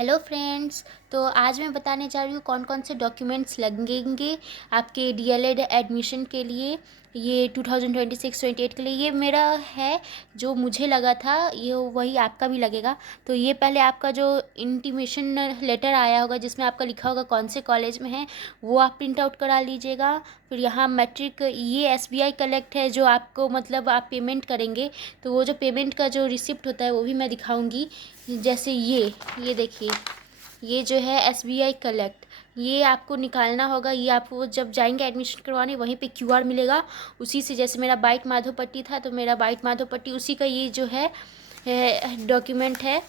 Hello friends. तो आज मैं बताने जा रही हूँ कौन कौन से डॉक्यूमेंट्स लगेंगे आपके डीएलएड एडमिशन के लिए। ये 2026-28 के लिए ये मेरा है जो मुझे लगा था, ये वही आपका भी लगेगा। तो ये पहले आपका जो इंटीमेशन लेटर आया होगा जिसमें आपका लिखा होगा कौन से कॉलेज में है, वो आप प्रिंट आउट करा लीजिएगा। फिर यहाँ मैट्रिक, ये एसबीआई कलेक्ट है जो आपको मतलब आप पेमेंट करेंगे, तो वो जो पेमेंट का जो रिसिप्ट होता है वो भी मैं दिखाऊंगी। जैसे ये देखिए, ये जो है एसबीआई कलेक्ट, ये आपको निकालना होगा। ये आपको जब जाएंगे एडमिशन करवाने वहीं पे क्यूआर मिलेगा, उसी से। जैसे मेरा बाइट माधोपट्टी था तो मेरा बाइट माधोपट्टी उसी का ये जो है डॉक्यूमेंट है।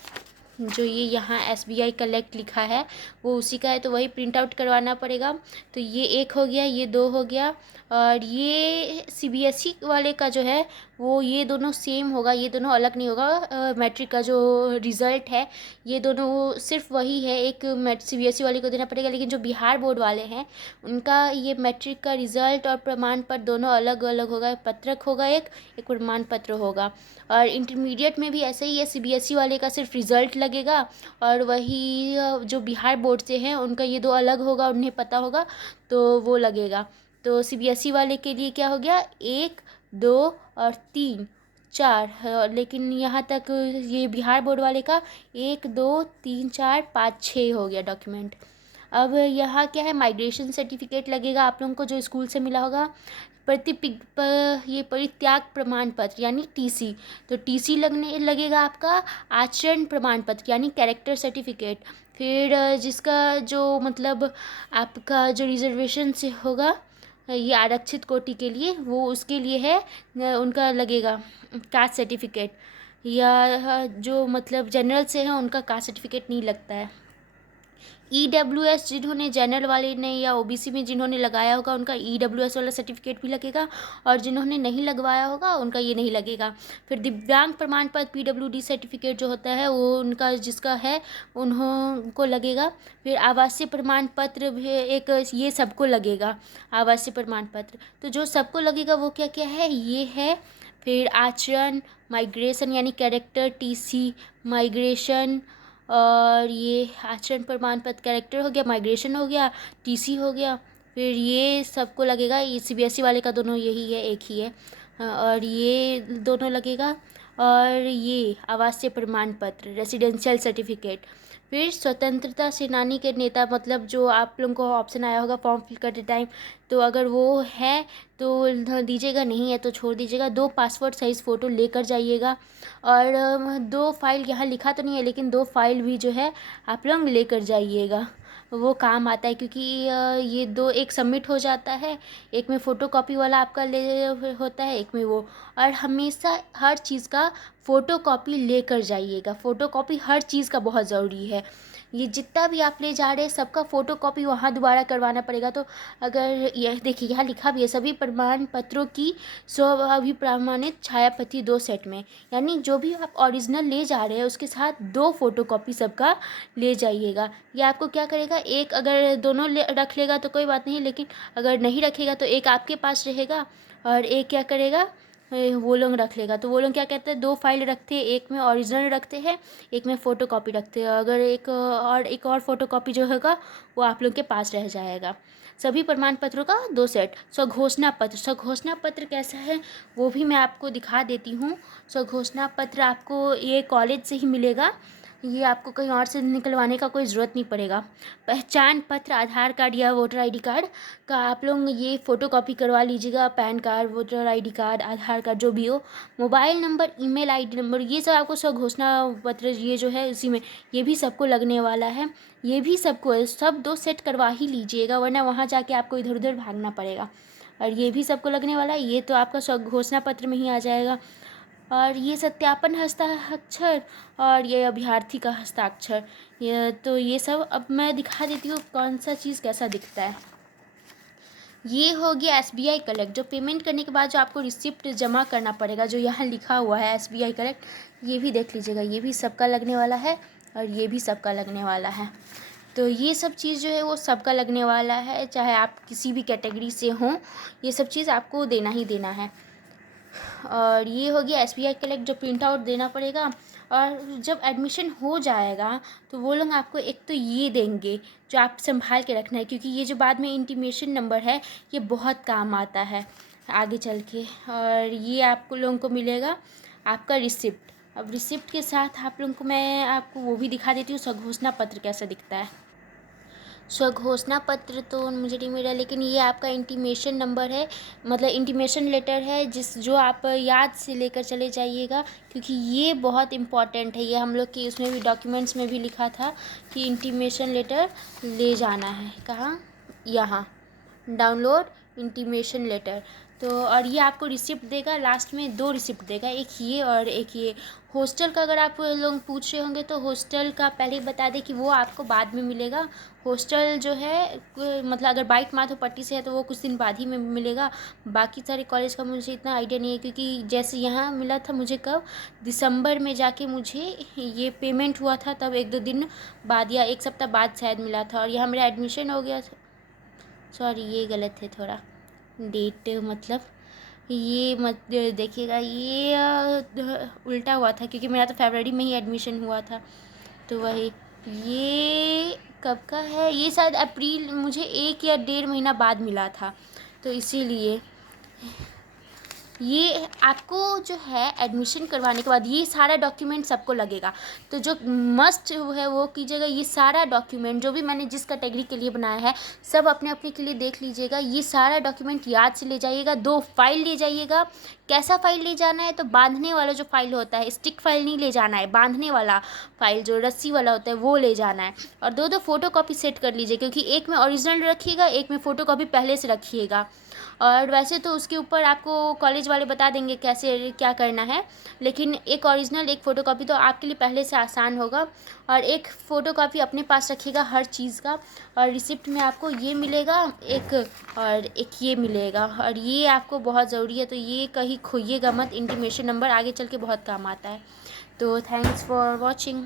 जो ये यहाँ एसबीआई कलेक्ट लिखा है वो उसी का है, तो वही प्रिंट आउट करवाना पड़ेगा। तो ये एक हो गया, ये दो हो गया। और ये सीबीएसई वाले का जो है वो ये दोनों सेम होगा, ये दोनों अलग नहीं होगा। मैट्रिक का जो रिज़ल्ट है ये दोनों सिर्फ वही है, एक सीबीएसई वाले को देना पड़ेगा। लेकिन जो बिहार बोर्ड वाले हैं उनका ये मैट्रिक का रिज़ल्ट और प्रमाण पत्र दोनों अलग अलग होगा। पत्रक होगा एक प्रमाण पत्र होगा। और इंटरमीडिएट में भी ऐसे ही है, सीबीएसई वाले का सिर्फ रिज़ल्ट लगेगा, और वही जो बिहार बोर्ड से हैं उनका ये दो अलग होगा, उन्हें पता होगा तो वो लगेगा। तो सीबीएसई वाले के लिए क्या हो गया, 1, 2 और 3, 4। लेकिन यहाँ तक ये बिहार बोर्ड वाले का 1, 2, 3, 4, 5, 6 हो गया डॉक्यूमेंट। अब यहाँ क्या है, माइग्रेशन सर्टिफिकेट लगेगा आप लोगों को जो स्कूल से मिला होगा। ये परित्याग प्रमाण पत्र यानी टीसी, तो टीसी लगेगा आपका। आचरण प्रमाण पत्र यानी कैरेक्टर सर्टिफिकेट। फिर जिसका जो मतलब आपका जो रिजर्वेशन से होगा, ये आरक्षित कोटि के लिए, वो उसके लिए है, उनका लगेगा कास्ट सर्टिफिकेट। या जो मतलब जनरल से है उनका कास्ट सर्टिफिकेट नहीं लगता है। ईडब्ल्यूएस जिन्होंने, जनरल वाले ने या ओबीसी में जिन्होंने लगाया होगा उनका ईडब्ल्यूएस वाला सर्टिफिकेट भी लगेगा, और जिन्होंने नहीं लगवाया होगा उनका ये नहीं लगेगा। फिर दिव्यांग प्रमाण पत्र पीडब्ल्यूडी सर्टिफिकेट जो होता है वो उनका जिसका है उन्होंने लगेगा। फिर आवासीय प्रमाण पत्र भी एक, ये सबको लगेगा आवासीय प्रमाण पत्र। तो जो सबको लगेगा वो क्या क्या है, ये है। फिर आचरण, माइग्रेशन यानी कैरेक्टर, टीसी, माइग्रेशन, और ये आचरण प्रमाण पत्र कैरेक्टर हो गया, माइग्रेशन हो गया, टीसी हो गया। फिर ये सबको लगेगा, ये सीबीएसई वाले का दोनों यही है, एक ही है। और ये दोनों लगेगा। और ये आवासीय प्रमाण पत्र रेसिडेंशियल सर्टिफिकेट। फिर स्वतंत्रता सेनानी के नेता, मतलब जो आप लोगों को ऑप्शन आया होगा फॉर्म फिल करते टाइम, तो अगर वो है तो दीजिएगा, नहीं है तो छोड़ दीजिएगा। 2 पासपोर्ट साइज़ फ़ोटो लेकर जाइएगा। और 2 फाइल, यहाँ लिखा तो नहीं है लेकिन 2 फाइल भी जो है आप लोग लेकर जाइएगा, वो काम आता है। क्योंकि ये दो, एक सबमिट हो जाता है, एक में फ़ोटोकॉपी वाला आपका ले होता है, एक में वो। और हमेशा हर चीज़ का फ़ोटोकॉपी लेकर जाइएगा, फ़ोटोकॉपी हर चीज़ का बहुत ज़रूरी है। ये जितना भी आप ले जा रहे हैं सबका फ़ोटोकॉपी वहाँ दोबारा करवाना पड़ेगा। तो अगर यह देखिए यहाँ लिखा भी है, सभी प्रमाण पत्रों की स्वअभिप्रमाणित छायाप्रति 2 सेट में, यानी जो भी आप ओरिजिनल ले जा रहे हैं उसके साथ 2 फोटोकॉपी सबका ले जाइएगा। ये आपको क्या करेगा, एक अगर दोनों रख लेगा तो कोई बात नहीं, लेकिन अगर नहीं रखेगा तो एक आपके पास रहेगा और एक क्या करेगा, वो लोग रख लेगा। तो वो लोग क्या कहते हैं, 2 फाइल रखते हैं, एक में ओरिजिनल रखते हैं, एक में फ़ोटोकॉपी रखते हैं। अगर एक और फ़ोटोकॉपी जो होगा वो आप लोग के पास रह जाएगा। सभी प्रमाण पत्रों का 2 सेट। स्वघोषणा पत्र, स्वघोषणा पत्र कैसा है वो भी मैं आपको दिखा देती हूँ। स्वघोषणा पत्र आपको ये कॉलेज से ही मिलेगा, ये आपको कहीं और से निकलवाने का कोई ज़रूरत नहीं पड़ेगा। पहचान पत्र, आधार कार्ड या वोटर आईडी कार्ड का आप लोग ये फ़ोटोकॉपी करवा लीजिएगा। Pan card, voter ID card, Aadhaar card जो भी हो। Mobile number, email ID number, ये सब आपको स्वघोषणा पत्र ये जो है इसी में, ये भी सबको लगने वाला है। ये भी सबको है, सब 2 सेट करवा ही लीजिएगा, वरना वहाँ जाके आपको इधर उधर भागना पड़ेगा। और ये भी सबको लगने वाला है, ये तो आपका स्वघोषणा पत्र में ही आ जाएगा। और ये सत्यापन हस्ताक्षर, और ये अभ्यर्थी का हस्ताक्षर। ये सब अब मैं दिखा देती हूँ कौन सा चीज़ कैसा दिखता है। ये हो गया एसबीआई कलेक्ट, जो पेमेंट करने के बाद जो आपको रिसिप्ट जमा करना पड़ेगा, जो यहाँ लिखा हुआ है एसबीआई कलेक्ट, ये भी देख लीजिएगा, ये भी सबका लगने वाला है और ये भी सबका लगने वाला है। तो ये सब चीज़ जो है वो सबका लगने वाला है, चाहे आप किसी भी कैटेगरी से हों, ये सब चीज़ आपको देना ही देना है। और ये हो गया एसबीआई कलेक्ट जो प्रिंट आउट देना पड़ेगा। और जब एडमिशन हो जाएगा तो वो लोग आपको एक तो ये देंगे जो आप संभाल के रखना है, क्योंकि ये जो बाद में इंटीमेशन नंबर है ये बहुत काम आता है आगे चल के। और ये आपको लोगों को मिलेगा आपका रिसिप्ट। अब रिसिप्ट के साथ आप लोगों को मैं आपको वो भी दिखा देती हूँ स्वघोषणा पत्र कैसा दिखता है। स्वघोषणा पत्र तो मुझे नहीं मिला, लेकिन ये आपका इंटीमेशन नंबर है, मतलब इंटीमेशन लेटर है जो आप याद से लेकर चले जाइएगा, क्योंकि ये बहुत इम्पॉर्टेंट है। ये हम लोग की उसमें भी डॉक्यूमेंट्स में भी लिखा था कि इंटीमेशन लेटर ले जाना है। कहाँ? यहाँ डाउनलोड इंटीमेशन लेटर। तो और ये आपको रिसिप्ट देगा, लास्ट में 2 रिसिप्ट देगा, एक ये और एक ये। हॉस्टल का अगर आप लोग पूछ रहे होंगे तो हॉस्टल का पहले ही बता दें कि वो आपको बाद में मिलेगा। हॉस्टल जो है मतलब अगर बाइट माधोपट्टी से है तो वो कुछ दिन बाद ही में मिलेगा। बाकी सारे कॉलेज का मुझे इतना आइडिया नहीं है, क्योंकि जैसे यहाँ मिला था मुझे कब, दिसंबर में जाके मुझे ये पेमेंट हुआ था, तब 1-2 दिन बाद या 1 सप्ताह बाद शायद मिला था। और यहाँ मेरा एडमिशन हो गया था। सॉरी ये गलत है थोड़ा डेट, मतलब ये मत देखिएगा, ये उल्टा हुआ था, क्योंकि मेरा तो फरवरी में ही एडमिशन हुआ था। तो वही ये कब का है, ये शायद अप्रैल, मुझे 1 या 1.5 महीना बाद मिला था, तो इसीलिए ये आपको जो है एडमिशन करवाने के बाद ये सारा डॉक्यूमेंट सबको लगेगा। तो जो मस्ट है वो कीजिएगा, ये सारा डॉक्यूमेंट जो भी मैंने जिस कैटेगरी के लिए बनाया है सब अपने अपने के लिए देख लीजिएगा। ये सारा डॉक्यूमेंट याद से ले जाइएगा। 2 फाइल ले जाइएगा। कैसा फाइल ले जाना है? तो बांधने वाला जो फाइल होता है, स्टिक फाइल नहीं ले जाना है, बांधने वाला फाइल जो रस्सी वाला होता है वो ले जाना है। और 2-2 फ़ोटो कॉपी सेट कर लीजिए, क्योंकि एक में ओरिजिनल रखिएगा, एक में फ़ोटो कॉपी पहले से रखिएगा। और वैसे तो उसके ऊपर आपको कॉलेज वाले बता देंगे कैसे क्या करना है, लेकिन एक ओरिजिनल एक फ़ोटोकॉपी तो आपके लिए पहले से आसान होगा। और एक फ़ोटोकॉपी अपने पास रखिएगा हर चीज़ का। और रिसिप्ट में आपको ये मिलेगा एक, और एक ये मिलेगा, और ये आपको बहुत ज़रूरी है, तो ये कहीं खोइएगा मत। इंटीमेशन नंबर आगे चल के बहुत काम आता है। तो थैंक्स फॉर वॉचिंग।